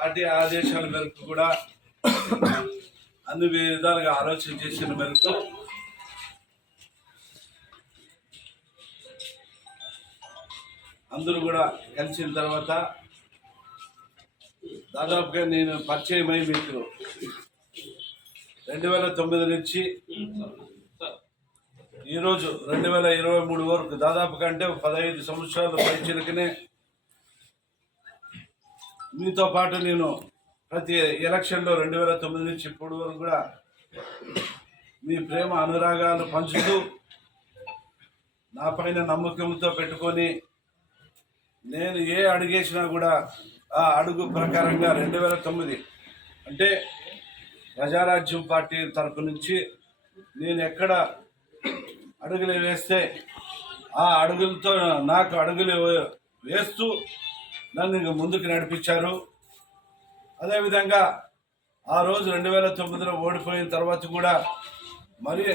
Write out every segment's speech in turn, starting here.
Party ఆదేశాల మేరకు కూడా అన్ని విధాలుగా ఆలోచన చేసిన మేరకు అందరూ కూడా కలిసిన తర్వాత దాదాపుగా నేను పరిచయం అయి మీకు 2009 నుంచి ఈరోజు 2023 వరకు దాదాపుగా అంటే 15 సంవత్సరాల పైచిలకనే మీతో పాటు నేను ప్రతి ఎలక్షన్లో 2009 నుంచి ఇప్పటి వరకు కూడా మీ ప్రేమ అనురాగాలు పంచుతూ నా పైన నమ్మకంతో పెట్టుకొని నేను ఏ అడుగేసినా కూడా ఆ అడుగు ప్రకారంగా 2009 అంటే ప్రజారాజ్యం పార్టీ తరపు నుంచి నేను ఎక్కడ అడుగులు వేస్తే ఆ అడుగులతో నాకు అడుగులు వేస్తూ నన్ను ముందుకు నడిపించారు. అదేవిధంగా ఆ రోజు 2009లో ఓడిపోయిన తర్వాత కూడా మరి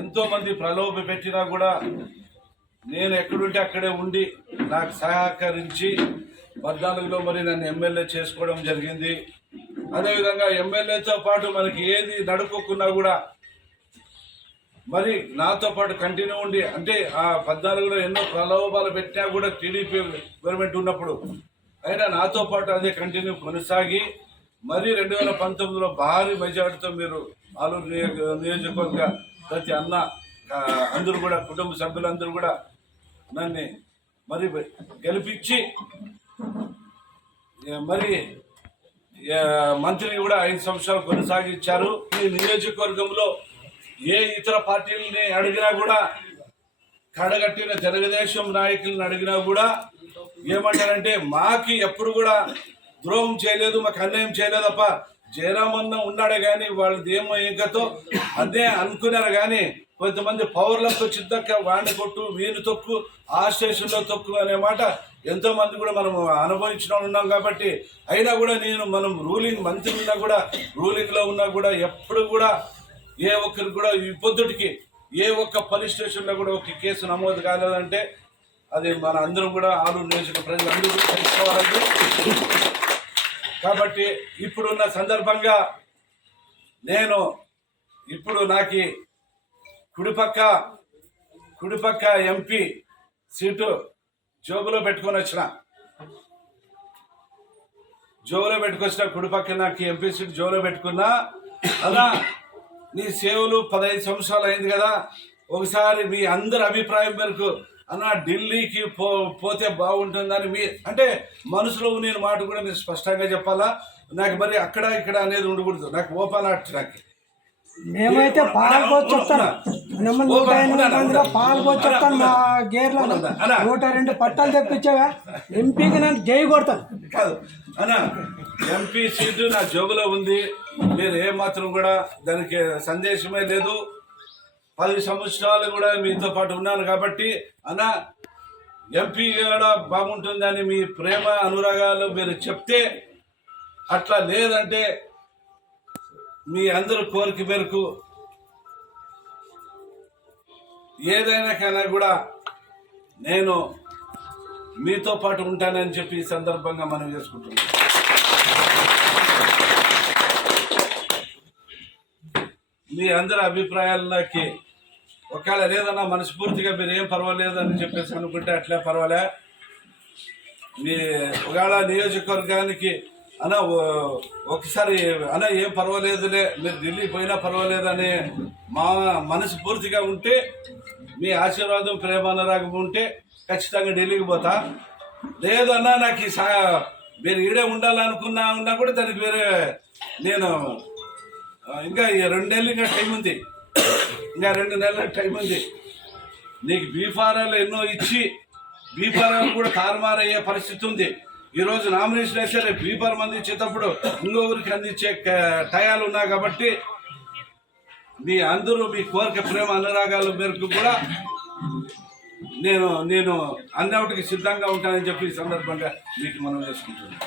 ఎంతోమంది ప్రలోభ పెట్టినా కూడా నేను ఎక్కడుంటే అక్కడే ఉండి నాకు సహకరించి 14లో మరి నన్ను ఎమ్మెల్యే చేసుకోవడం జరిగింది. అదేవిధంగా ఎమ్మెల్యేతో పాటు మనకి ఏది నడుపుకున్నా కూడా మరి నాతో పాటు కంటిన్యూ ఉండి అంటే ఆ 14లో ఎన్నో ప్రలోభాలు పెట్టినా కూడా టీడీపీ గవర్నమెంట్ ఉన్నప్పుడు అయినా నాతో పాటు అదే కంటిన్యూ కొనసాగి మరి 2019లో భారీ మెజార్టీతో మీరు ఆలూరు నియోజకవర్గ ప్రతి అన్న అందరూ కూడా కుటుంబ సభ్యులందరూ కూడా నన్ను మరి గెలిపించి మరి మంత్రిని కూడా 5 సంవత్సరాలు కొనసాగించారు. ఈ నియోజకవర్గంలో ఏ ఇతర పార్టీలని అడిగినా కూడా కడగట్టిన తెలుగుదేశం నాయకులను అడిగినా కూడా ఏమంటారంటే మాకి ఎప్పుడు కూడా ద్రోహం చేయలేదు, మాకు అన్యాయం చేయలేదు తప్ప జయరామన్న ఉన్నాడే కానీ వాళ్ళది ఏమో ఇంకతో అదే అనుకున్నారు. కానీ కొంతమంది పవర్లకు చిద్దక్క వాడిని కొట్టు వీరు తొక్కు ఆ స్టేషన్లో తొక్కు అనే మాట ఎంతో మంది కూడా మనం అనుభవించిన ఉన్నాం. కాబట్టి అయినా కూడా నేను మనం రూలింగ్ మంత్రి ఉన్నా కూడా రూలింగ్లో ఉన్నా కూడా ఎప్పుడు కూడా ఏ ఒక్కరికి కూడా ఈ పొద్దుటికి ఏ ఒక్క పోలీస్ స్టేషన్లో కూడా ఒక కేసు నమోదు కాలేదంటే అది మన అందరం కూడా ఆలూరు నియోజక ప్రజలందరూ కూడా తెలుసుకోవాలండి. కాబట్టి ఇప్పుడున్న సందర్భంగా నేను ఇప్పుడు నాకు కుడిపక్క ఎంపీ సీటు జోబులో పెట్టుకొని వచ్చిన కుడిపక్క నాకు ఎంపీ సీటు జోబులో పెట్టుకున్నా. అలా నీ సేవలు 15 సంవత్సరాలు అయింది కదా, ఒకసారి మీ అందరి అభిప్రాయం మేరకు అన్న ఢిల్లీకి పోతే బాగుంటుందని మీ అంటే మనసులో నేను మాట కూడా మీరు స్పష్టంగా చెప్పాలా. నాకు మరి అక్కడ ఇక్కడ అనేది ఉండకూడదు. నాకు ఓపెన్ ఆర్ట్ నాకు మేమైతే పాల్గొచ్చు చెప్తాను. 108 మందిలో పాల్గొచ్చు చెప్తాను. మా గేర్లో 102 పట్టాలు తెప్పించావా ఎంపీకి నేను జై కొడతాను కాదు అన్న. ఎంపీ సీటు నా జోబులో ఉంది. మీరు ఏమాత్రం కూడా దానికి సందేశమే లేదు. 10 సంవత్సరాలు కూడా మీతో పాటు ఉన్నాను కాబట్టి అన్న ఎంపీ కూడా బాగుంటుందని మీ ప్రేమ అనురాగాలు మీరు చెప్తే, అట్లా లేదంటే మీ అందరి కోరిక మేరకు ఏదైనా కానీ కూడా నేను మీతో పాటు ఉంటానని చెప్పి ఈ సందర్భంగా మనం చేసుకుంటున్నాం. మీ అందరి అభిప్రాయాలకి ఒకవేళ లేదన్నా మనస్ఫూర్తిగా మీరు ఏం పర్వాలేదని చెప్పేసి అనుకుంటే అట్లే పర్వాలే. మీ ఒకవేళ నియోజకవర్గానికి అన్న ఒకసారి అన్న ఏం పర్వాలేదులే మీరు ఢిల్లీ పోయినా పర్వాలేదని మా మనసు పూర్తిగా ఉంటే, మీ ఆశీర్వాదం ప్రేమ అనురాగం ఉంటే ఖచ్చితంగా ఢిల్లీకి పోతా. లేదన్నా నాకు మీరు ఈడే ఉండాలనుకున్నా కూడా దానికి వేరే నేను ఇంకా 2 నెలలు ఇంకా టైం ఉంది. ఇంకా 2 నెలల టైం ఉంది. నీకు బీఫారాలు ఎన్నో ఇచ్చి బీఫారాలు కూడా తారుమారయ్యే పరిస్థితి ఉంది. ఈరోజు నామినేషన్ వేస్తే రేపు బీఫారం అందించేటప్పుడు ఇంకో ఊరికి అందించే టయాలు ఉన్నాయి. కాబట్టి మీ అందరూ మీ కోరిక ప్రేమ అనురాగాల మేరకు కూడా నేను అన్నిటికి సిద్ధంగా ఉంటానని చెప్పి ఈ సందర్భంగా మీకు మనం చేసుకుంటున్నాను.